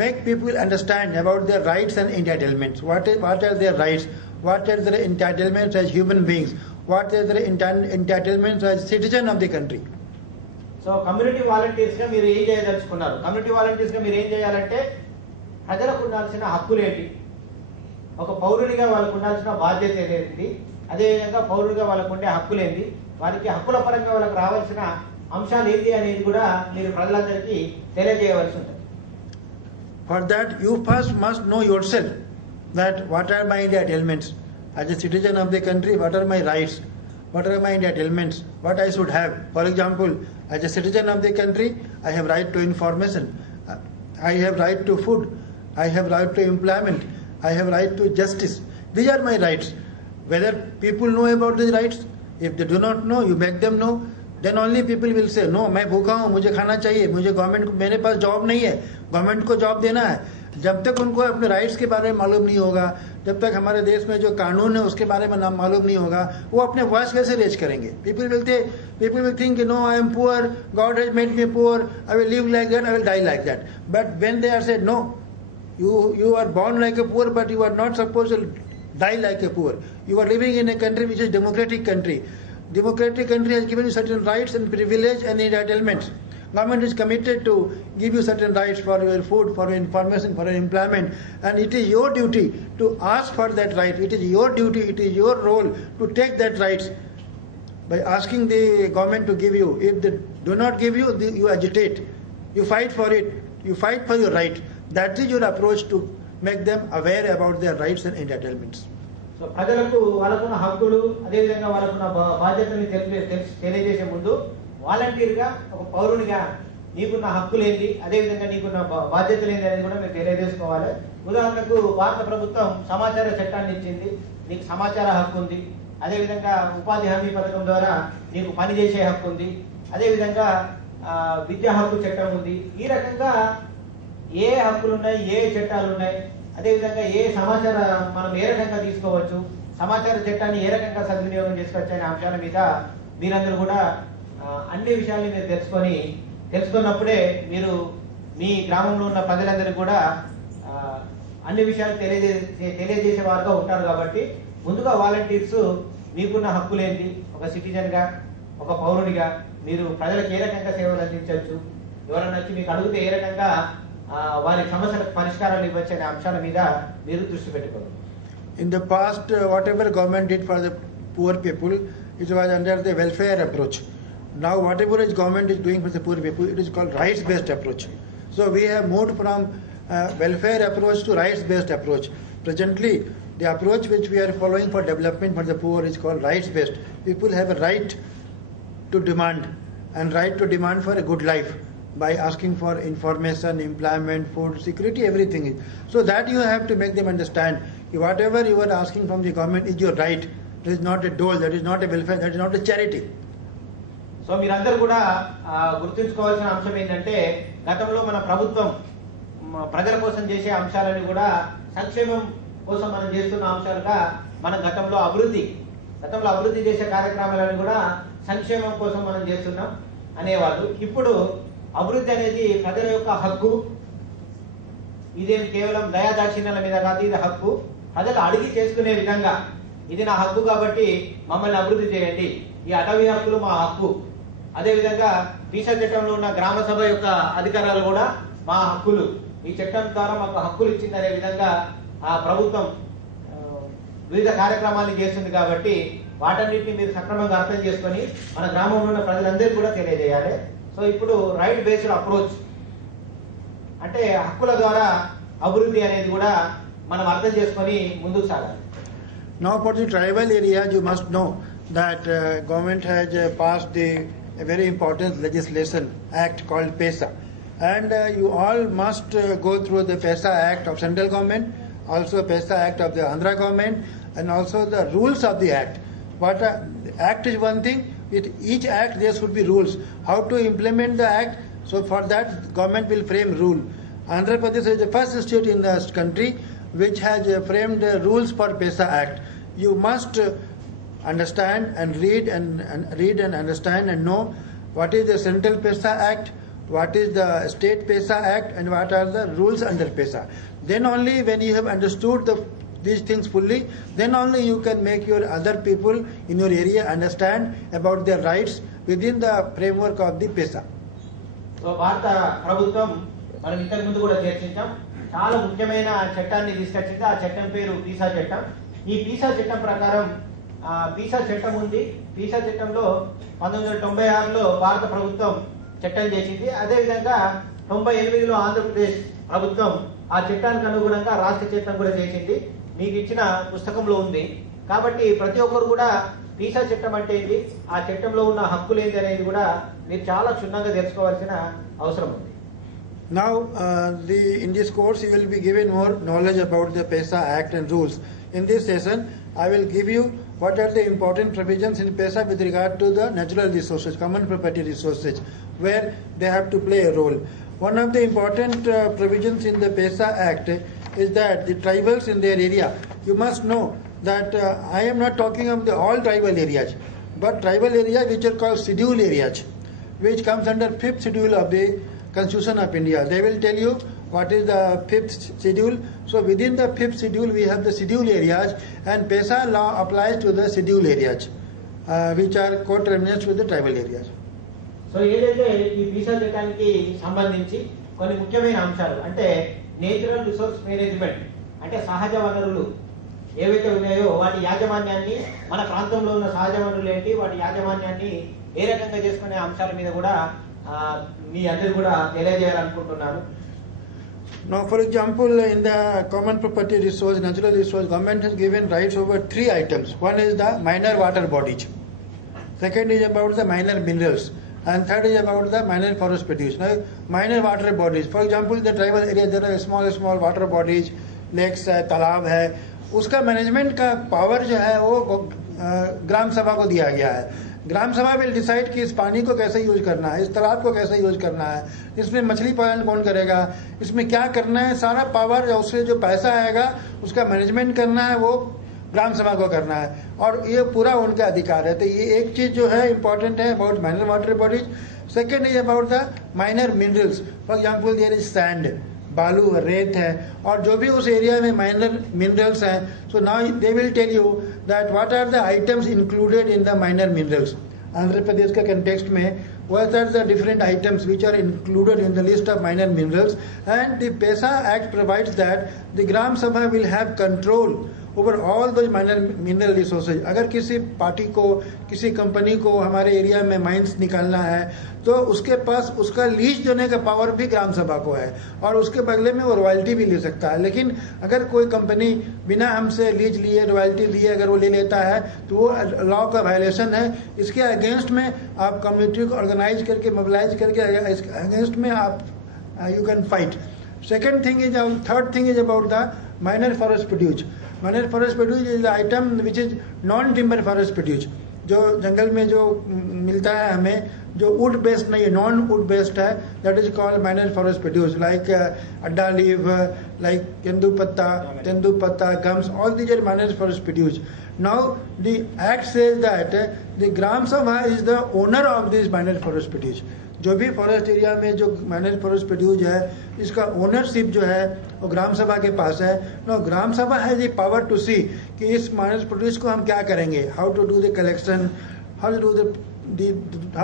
make people understand about their rights and entitlements. What are their rights? What are their entitlements as human beings? What are their entitlements as citizen of the country? So community volunteers గా మీరు ఏం చేయదలుచుకున్నారు? కమ్యూనిటీ వాలంటీర్స్ గా మీరు ఏం చేయాలంటే ప్రజలకు ఉండాల్సిన హక్కులు ఏంటి, ఒక పౌరుడిగా వాళ్ళకు ఉండాల్సిన బాధ్యత ఏంటి, అదేవిధంగా పౌరుడిగా వాళ్ళకు ఉండే హక్కులు ఏంటి, వారికి హక్కుల పరంగా వాళ్ళకి రావాల్సిన అంశాలు ఏంటి అనేది కూడా మీరు ప్రజలందరికీ తెలియజేయవలసి ఉంటుంది. For that you first must know yourself that what are my entitlements as a citizen of the country, what are my rights, what are my entitlements, what I should have. For example, as a citizen of the country, I have right to information, I have right to food, I have right to employment, I have right to justice. These are my rights. Whether people know about these rights, if they do not know, you make them know. Then only people will say, no, मैं भूखा हूँ, मुझे खाना चाहिए, मुझे गवर्नमेंट को, मेरे पास जॉब नहीं है, गवर्नमेंट को जॉब देना है. जब तक उनको अपने राइट्स के बारे में मालूम नहीं होगा, जब तक हमारे देश में जो कानून है उसके बारे में मालूम नहीं होगा, वो अपने वॉइस कैसे रेज करेंगे? People will think, no, I am poor, God has made me poor, I will live like that, I will die like that. But when they are said, no, you are born like a poor, but you are not supposed to die like a poor. You are living in a country which is democratic country. Democratic country has given you certain rights and privilege and entitlements. Government is committed to give you certain rights for your food, for your information, for your employment, and it is your duty to ask for that right. It is your duty, it is your role to take that rights by asking the government to give you. If they do not give you, you agitate, you fight for it, you fight for your right. That is your approach to make them aware about their rights and entitlements. So ప్రజలకు వాళ్ళకున్న హక్కులు అదేవిధంగా వాళ్ళకున్న బాధ్యతల్ని తెలియజేసే ముందు వాలంటీర్ గా ఒక పౌరునిగా నీకున్న హక్కులు ఏంటి, అదేవిధంగా నీకున్న బాధ్యతలు ఏంటి అనేది కూడా మీరు తెలియజేసుకోవాలి. ఉదాహరణకు భారత ప్రభుత్వం సమాచార చట్టాన్ని ఇచ్చింది, నీకు సమాచార హక్కు ఉంది. అదేవిధంగా ఉపాధి హామీ పథకం ద్వారా నీకు పని చేసే హక్కు ఉంది. అదేవిధంగా విద్యా హక్కు చట్టం ఉంది. ఈ రకంగా ఏ హక్కులు ఉన్నాయి, ఏ చట్టాలు ఉన్నాయి, అదేవిధంగా ఏ సమాచారం మనం ఏ రకంగా తీసుకోవచ్చు, సమాచార చట్టాన్ని ఏ రకంగా సద్వినియోగం చేసుకోవచ్చు అనే అంశాల మీద మీరందరూ కూడా అన్ని విషయాల్ని మీరు తెలుసుకున్నప్పుడే మీరు మీ గ్రామంలో ఉన్న ప్రజలందరికీ కూడా అన్ని విషయాలు తెలియజేసే వారుగా ఉంటారు. కాబట్టి ముందుగా వాలంటీర్స్ మీకున్న హక్కులేంటి, ఒక సిటిజన్ గా, ఒక పౌరుడిగా మీరు ప్రజలకు ఏ రకంగా సేవలు అందించవచ్చు, ఎవరైనా వచ్చి మీకు అడిగితే ఏ రకంగా వారి సమస్యలకు పరిష్కారాలు ఇవ్వచ్చు అనే అంశాల మీద మీరు దృష్టి పెట్టుకోవాలి. In the past, whatever government did for the poor people, it was under the welfare approach. Now, whatever is government is doing for the poor people, it is called rights-based approach. So, we have moved from welfare approach to rights-based approach. Presently, the approach which we are following for development for the poor is called rights-based. People have a right to demand, and right to demand for a good life by asking for information, employment, food, security, everything. So that you have to make them understand. Whatever you are asking from the government is your right. That is not a dole, that is not a welfare, that is not a charity. So మీరందరూ కూడా గుర్తుంచుకోవాల్సిన అంశం ఏంటంటే, గతంలో మన ప్రభుత్వం ప్రజల కోసం చేసే అంశాలను కూడా సంక్షేమం కోసం మనం చేస్తున్న అంశాలుగా మనం గతంలో అభివృద్ధి చేసే కార్యక్రమాలను కూడా సంక్షేమం కోసం మనం చేస్తున్నాం అనేవాళ్ళు. ఇప్పుడు అభివృద్ధి అనేది ప్రజల యొక్క హక్కు. ఇదేం కేవలం దయాదాక్షిణ్యాల మీద కాదు, ఇది హక్కు. ప్రజలు అడిగి చేసుకునే విధంగా, ఇది నా హక్కు కాబట్టి మమ్మల్ని అభివృద్ధి చేయండి, ఈ అటవీ హక్కులు మా హక్కు. అదేవిధంగా పీసా చట్టంలో ఉన్న గ్రామ సభ యొక్క అధికారాలు కూడా మా హక్కులు, ఈ చట్టం ద్వారా మాకు హక్కులు ఇచ్చిందనే విధంగా ఆ ప్రభుత్వం వివిధ కార్యక్రమాలు చేస్తుంది. కాబట్టి వాటన్నిటిని మీరు సక్రమంగా అర్థం చేసుకొని మన గ్రామంలో ఉన్న ప్రజలందరికీ కూడా తెలియజేయాలి. సో ఇప్పుడు రైట్ బేస్డ్ అప్రోచ్ అంటే హక్కుల ద్వారా అభివృద్ధి అనేది కూడా మనం అర్థం చేసుకొని ముందుకు సాగాలి. Now for the tribal areas, you must know that government has passed a very important legislation act called PESA, and you all must go through the PESA act of central government, also PESA act of the Andhra government, and also the rules of the act. But act is one thing. With each act there should be rules. How to implement the act? So for that government will frame rule. Andhra Pradesh is the first state in the country which has framed rules for PESA act. You must understand and read and understand and know what is the central PESA act, what is the state PESA act, and what are the rules under PESA. Then only when you have understood these things fully, then only you can make your other people in your area understand about their rights within the framework of the PESA. So భారత ప్రభుత్వం మనం ఇంతకు ముందు కూడా చర్చించాం, చాలా ముఖ్యమైన చట్టాన్ని తీసుకొచ్చింది. ఆ చట్టం పేరు పీసా చట్టం. ఈ పీసా చట్టం ప్రకారం పీసా చట్టం ఉంది. పీసా చట్టంలో 1996లో భారత ప్రభుత్వం చట్టం చేసింది. అదేవిధంగా 98లో ఆంధ్రప్రదేశ్ ప్రభుత్వం ఆ చట్టానికి అనుగుణంగా రాష్ట్ర చట్టం కూడా చేసింది. మీకు ఇచ్చిన పుస్తకంలో ఉంది. కాబట్టి ప్రతి ఒక్కరు కూడా పీసా చట్టం అంటే ఏంటి, ఆ చట్టంలో ఉన్న హక్కులు ఏంటి అనేది కూడా మీరు చాలా క్షుణ్ణంగా తెలుసుకోవాల్సిన అవసరం ఉంది. Now, in this course, you will be given more knowledge about the PESA Act and rules. In this session, I will give you what are the important provisions in PESA with regard to the natural resources, common property resources, where they have to play a role. One of the important provisions in the PESA Act is that the tribals in their area, you must know that I am not talking of the all tribal areas, but tribal areas which are called scheduled areas, which comes under 5th schedule of the Constitution of India. They will tell you what is the 5th schedule. So within the 5th schedule we have the scheduled areas, and PESA law applies to the scheduled areas, which are coterminous with the tribal areas. So ఏదైతే ఈ పీసా చట్టానికి సంబంధించి కొన్ని ముఖ్యమైన అంశాలు అంటే నేచురల్ రిసోర్స్ మేనేజ్మెంట్ అంటే సహజ వనరులు ఏవైతే ఉన్నాయో వాటి యాజమాన్యాన్ని, మన ప్రాంతంలో ఉన్న సహజ వనరులు ఏంటి, వాటి యాజమాన్యాన్ని ఏ రకంగా చేసుకునే అంశాల మీద కూడా మీ అందరూ కూడా తెలియజేయాలనుకుంటున్నాను. Now, for example, in the common property resource, natural resource, government has given rights over 3 items. One is the minor water bodies. Second is about the minor minerals. And third is about the minor forest produce. Now, minor water bodies. For example, in the tribal area, there are small water bodies, lakes है, तालाब है. उसका मैनेजमेंट का पावर जो है वो ग्राम सभा को दिया गया है. ग्राम सभा विल डिसाइड कि इस पानी को कैसे यूज करना है, इस तालाब को कैसे यूज करना है, इसमें मछली पालन कौन करेगा, इसमें क्या करना है, सारा पावर, उससे जो पैसा आएगा उसका मैनेजमेंट करना है वो ग्राम सभा को करना है, और ये पूरा उनका अधिकार है। तो ये एक चीज जो है इंपॉर्टेंट है about minor water bodies. Second is about the minor minerals. For example there is sand, बालू, रेत है, और जो भी उस एरिया में माइनर मिनरल्स हैं, so now they will tell you that what are the items included in the minor minerals. Andhra Pradesh के कंटेक्स्ट में what are the different items which are included in the list of minor minerals, and the PESA Act provides that the Gram Sabha will have control over all those minor mineral resources. अगर किसी पार्टी को, किसी कंपनी को हमारे एरिया में माइंस निकालना है तो उसके पास उसका लीज देने का पावर भी ग्राम सभा को है, और उसके बदले में वो रॉयल्टी भी ले सकता है। लेकिन अगर कोई कंपनी बिना हमसे लीज लिए, रॉयल्टी लिए अगर वो ले लेता है तो वो लॉ का वायलेशन है। इसके अगेंस्ट में आप कम्युनिटी को ऑर्गेनाइज करके, मोबिलाइज करके अगेंस्ट में आप you can fight. Third thing is about the minor forest produce. Minor forest produce is the item which is non timber forest produce. जो जंगल में जो मिलता है हमें, जो वुड बेस्ड नहीं है, नॉन वुड बेस्ड है, that is called minor forest produce, like adda leaf, like tendu patta, gums, all these are minor forest produce. Now the act says that the gram sabha is the owner of this minor forest produce. जो भी फॉरेस्ट एरिया में जो माइनर फॉरेस्ट प्रोड्यूस है, इसका ओनरशिप जो है वो ग्राम सभा के पास है। No, gram sabha has the power to see कि इस माइनर प्रोड्यूस को हम क्या करेंगे, how to do the collection, how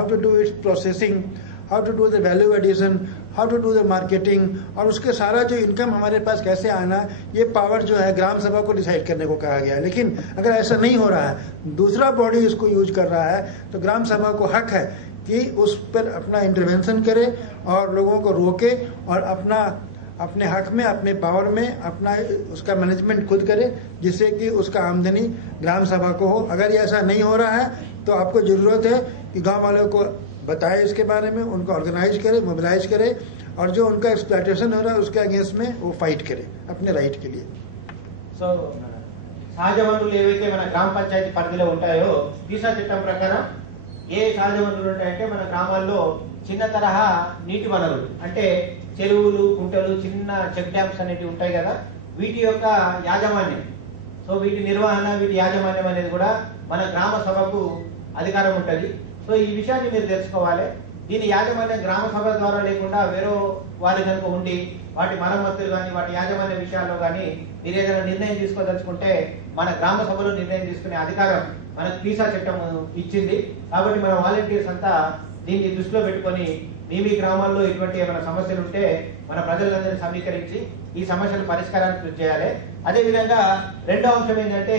to do its processing, how to do the value addition, how to do the marketing, और उसके सारा जो इनकम हमारे पास कैसे आना, ये पावर जो है ग्राम सभा को डिसाइड करने को कहा गया है। लेकिन अगर ऐसा नहीं हो रहा है, दूसरा बॉडी इसको यूज कर रहा है, तो ग्राम सभा को हक है कि उस पर अपना इंटरवेंशन करे और लोगों को रोके, और अपने हक में, अपने पावर में अपना उसका मैनेजमेंट खुद करे, जिससे कि उसका आमदनी ग्राम सभा को हो। अगर ये ऐसा नहीं हो रहा है तो आपको जरूरत है कि गांव वालों को बताए इसके बारे में, उनको ऑर्गेनाइज करे, मोबिलाइज करे, और जो उनका एक्सप्लॉयटेशन हो रहा है उसके अगेंस्ट में वो फाइट करे अपने राइट के लिए। సో సహజ వనరులు ఏవైతే మన గ్రామ పంచాయతీ పరిధిలో ఉంటాయో, దిశా చట్టం ప్రకారం ఏ సహజ వనరులు ఉంటాయంటే మన గ్రామాల్లో చిన్న తరహా నీటి వనరులు అంటే చెరువులు, కుంటలు, చిన్న చెక్ డ్యామ్స్ అనేటివి ఉంటాయి కదా, వీటి యొక్క యాజమాన్యం, సో వీటి నిర్వహణ, వీటి యాజమాన్యం అనేది కూడా మన గ్రామ సభకు అధికారం ఉంటుంది. సో ఈ విషయాన్ని మీరు తెలుసుకోవాలి. దీని యాజమాన్యం గ్రామ సభ ద్వారా లేకుండా వేరే వారి కనుక ఉండి వాటి మరమ్మతులు కానీ, వాటి యాజమాన్య విషయాల్లో కానీ మీరు ఏదైనా నిర్ణయం తీసుకోదలుచుకుంటే మన గ్రామ సభలో నిర్ణయం తీసుకునే అధికారం మనకు పీసా చట్టం ఇచ్చింది. కాబట్టి మన వాలంటీర్స్ అంతా దీన్ని దృష్టిలో పెట్టుకొని మీ గ్రామాల్లో ఇటువంటి ఏమైనా సమస్యలు ఉంటే మన ప్రజలందరినీ సమీకరించి ఈ సమస్యల పరిష్కారానికి కృషి చేయాలి. అదేవిధంగా రెండో అంశం ఏంటంటే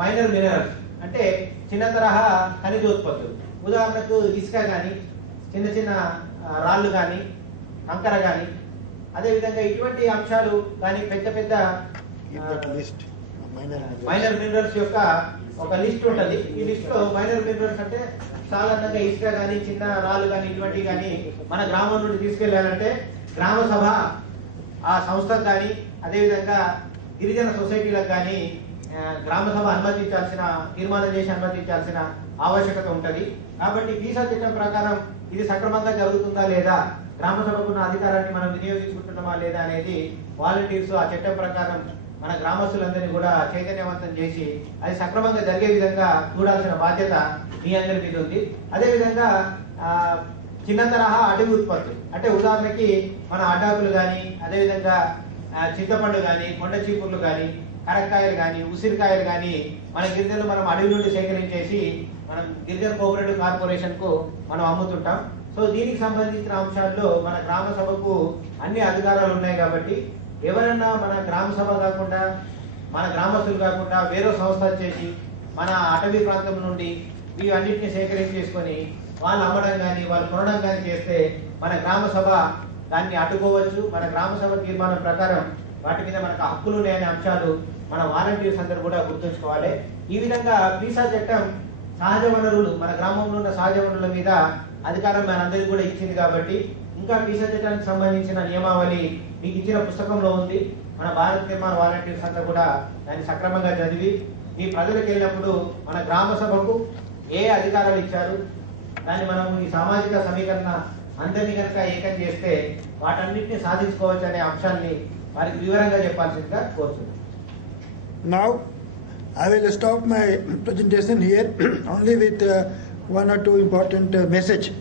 మైనర్ మినరల్స్ అంటే చిన్న తరహా ఖనిజోత్పత్తులు. ఉదాహరణకు ఇసుక కానీ, చిన్న చిన్న రాళ్ళు కానీ, కంకర కానీ, అదేవిధంగా ఇటువంటి అంశాలు కానీ పెద్ద పెద్ద మైనర్ మినరల్స్ యొక్క ఒక లిస్ట్ ఉంటుంది. ఈ లిస్ట్ లో మైనర్ మినరల్స్ అంటే సాధారణంగా ఇసుక కానీ, చిన్న రాళ్ళు కానీ, ఇటువంటివి కానీ మన గ్రామం నుండి తీసుకెళ్లాలంటే గ్రామ సభ ఆ సంస్థకు కానీ, అదేవిధంగా గిరిజన సొసైటీలకు కానీ గ్రామ సభ అనుమతించాల్సిన, తీర్మానం చేసి అనుమతించాల్సిన ఆవశ్యకత ఉంటది. కాబట్టి పీసా చట్టం ప్రకారం ఇది సక్రమంగా జరుగుతుందా లేదా, గ్రామ సభకున్న అధికారాన్ని మనం వినియోగించుకుంటున్నామా లేదా అనేది వాలంటీర్స్ ఆ చట్టం ప్రకారం మన గ్రామస్తులందరినీ కూడా చైతన్యవంతం చేసి అది సక్రమంగా జరిగే విధంగా చూడాల్సిన బాధ్యత మీ అందరి మీద ఉంది. అదేవిధంగా చిన్న తరహా అటవీ ఉత్పత్తులు అంటే ఉదాహరణకి మన అడ్డాకులు కానీ, అదేవిధంగా చింతపండు కానీ, కొండ చీపుర్లు కానీ, కరక్కాయలు కానీ, ఉసిరికాయలు కానీ మన గిరిజనులు మనం అడవి నుండి సేకరించేసి మనం గిరిజన కోఆపరేటివ్ కార్పొరేషన్ కు మనం అమ్ముతుంటాం. సో దీనికి సంబంధించిన అంశాల్లో మన గ్రామ సభకు అన్ని అధికారాలు ఉన్నాయి. కాబట్టి ఎవరన్నా మన గ్రామ సభ కాకుండా, మన గ్రామస్తులు కాకుండా వేరే సంస్థ వచ్చేసి మన అటవీ ప్రాంతం నుండి ఇవన్నింటినీ సేకరించేసుకొని వాళ్ళు అమ్మడం కానీ, వాళ్ళు కొనడం కానీ చేస్తే మన గ్రామ సభ దాన్ని అడ్డుకోవచ్చు. మన గ్రామ సభ తీర్మానం ప్రకారం వాటి మీద మనకు హక్కులు ఉన్నాయనే అంశాలు మన వాలంటీర్స్ అందరూ కూడా గుర్తుంచుకోవాలి. ఈ విధంగా పీసా చట్టం సహజ వనరులు, మన గ్రామంలో ఉన్న సహజ వనరుల మీద అధికారం మనందరికీ కూడా ఇచ్చింది. కాబట్టి ఇంకా పీసా చట్టానికి సంబంధించిన నియమావళి మీకు ఇచ్చిన పుస్తకంలో ఉంది. మన భారత్ నిర్మాణ వాలంటీర్స్ అంతా కూడా దాన్ని సక్రమంగా చదివి మీ ప్రజలకు వెళ్ళినప్పుడు మన గ్రామ సభకు ఏ అధికారాలు ఇచ్చారు, దాన్ని మనం ఈ సామాజిక సమీకరణ అందరినీ కనుక ఏకం చేస్తే వాటన్నిటిని సాధించుకోవచ్చు అనే అంశాన్ని వారికి వివరంగా చెప్పాల్సిందిగా కోరుతున్నాను. Now, I will stop my presentation here only with one or two important message.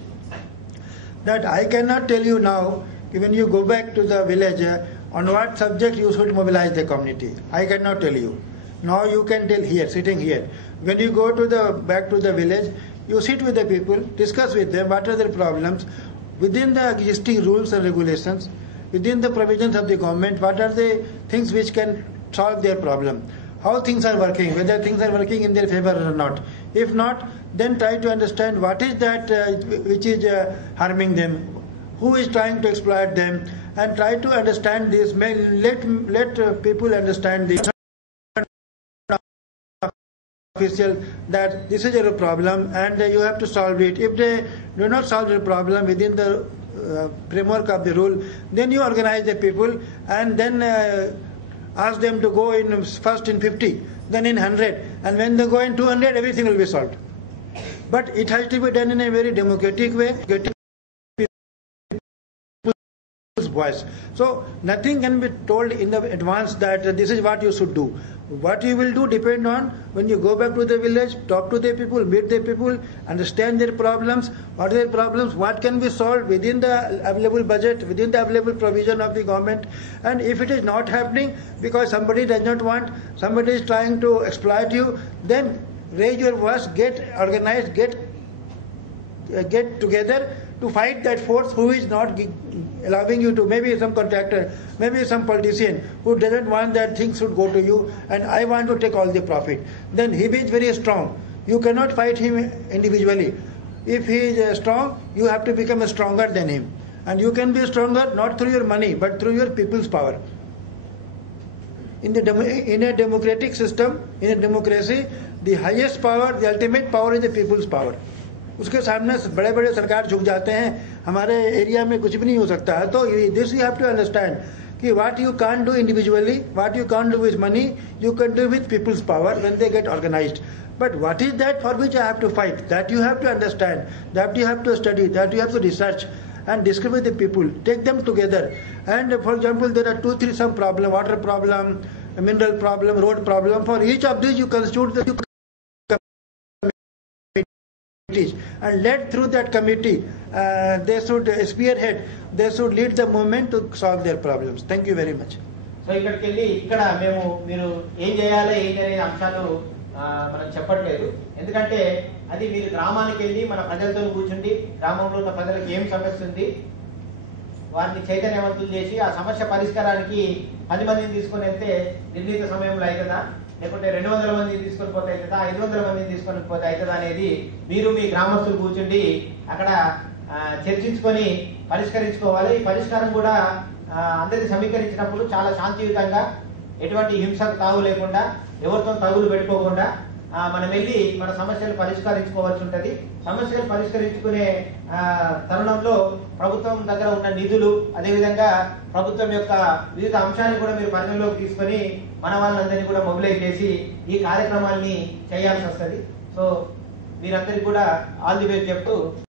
That I cannot tell you now, when you go back to the village, on what subject you should mobilize the community. I cannot tell you. Now you can tell here, sitting here. When you go to back to the village, you sit with the people, discuss with them what are their problems, within the existing rules and regulations, within the provisions of the government, what are the things which can solve their problem. How things are working, whether things are working in their favor or not. If not, then try to understand what is that which is harming them, who is trying to exploit them, and try to understand this. Let people understand this official that this is your problem and you have to solve it. If they do not solve the problem within the framework of the rule, then you organize the people and then ask them to go in first in 50, then in 100, and when they go in 200, everything will be solved. But it has to be done in a very democratic way, getting people's voice. So nothing can be told in the advance that this is what you should do. What you will do depend on when you go back to the village, talk to the people, meet the people, understand their problems, what are their problems, what can be solved within the available budget, within the available provision of the government. And if it is not happening because somebody does not want, somebody is trying to exploit you, then raise your voice, get organized, get together to fight that force who is not allowing you to, maybe some contractor, maybe some politician who doesn't want that things should go to you and I want to take all the profit. Then he is very strong. You cannot fight him individually. If he is strong, you have to become stronger than him. And you can be stronger not through your money but through your people's power. In a democratic system, in a democracy, the highest power, the ultimate power is the people's power. उसके सामने बड़े बड़े सरकार झुक जाते हैं, हमारे एरिया में कुछ भी नहीं हो सकता है. तो this you have to understand कि what you can't do individually, what you can't do with money, you can do with people's power when they get organised. But what is that for which I have to fight? That you have to understand, that you have to study, that you have to research and discuss with the people, take them together. And for example, there are 2-3 some problem, water problem, mineral problem, road problem. For each of these you constitute the and led through that committee, they should spearhead, they should lead the movement to solve their problems. Thank you very much. So ఇక్కడికి వెళ్ళి ఇక్కడ మేము మీరు ఏం చేయాలి ఏంటి అనే అంశాలు మనం చెప్పట్లేదు. ఎందుకంటే అది మీరు గ్రామానికి వెళ్ళి మన ప్రజలతో కూర్చుండి గ్రామంలో ఉన్న ప్రజలకు ఏం సమస్య ఉంది వారిని చైతన్యవంతులు చేసి ఆ సమస్య పరిష్కారానికి 10 మందిని తీసుకొని వెళ్తే నిర్ణీత సమయంలో అవుతుందా, లేకుంటే 200 మందిని తీసుకొని పోతే అవుతుందా, 500 మందిని తీసుకొని పోతే అవుతుందా అనేది మీరు మీ గ్రామస్తులు కూర్చుండి అక్కడ చర్చించుకొని పరిష్కరించుకోవాలి. ఈ పరిష్కారం కూడా అందరినీ సమీకరించినప్పుడు చాలా శాంతియుతంగా, ఎటువంటి హింసకు తావు లేకుండా, ఎవరితో తగులు పెట్టుకోకుండా మనం వెళ్ళి మన సమస్యలు పరిష్కరించుకోవాల్సి ఉంటుంది. సమస్యలు పరిష్కరించుకునే తరుణంలో ప్రభుత్వం దగ్గర ఉన్న నిధులు, అదేవిధంగా ప్రభుత్వం యొక్క వివిధ అంశాలను కూడా మీరు పరిగణలోకి తీసుకొని మన వాళ్ళందరినీ కూడా మొబిలైజ్ చేసి ఈ కార్యక్రమాన్ని చేయాల్సి వస్తుంది. సో మీరందరికీ కూడా ఆల్ ది బెస్ట్ చెప్తూ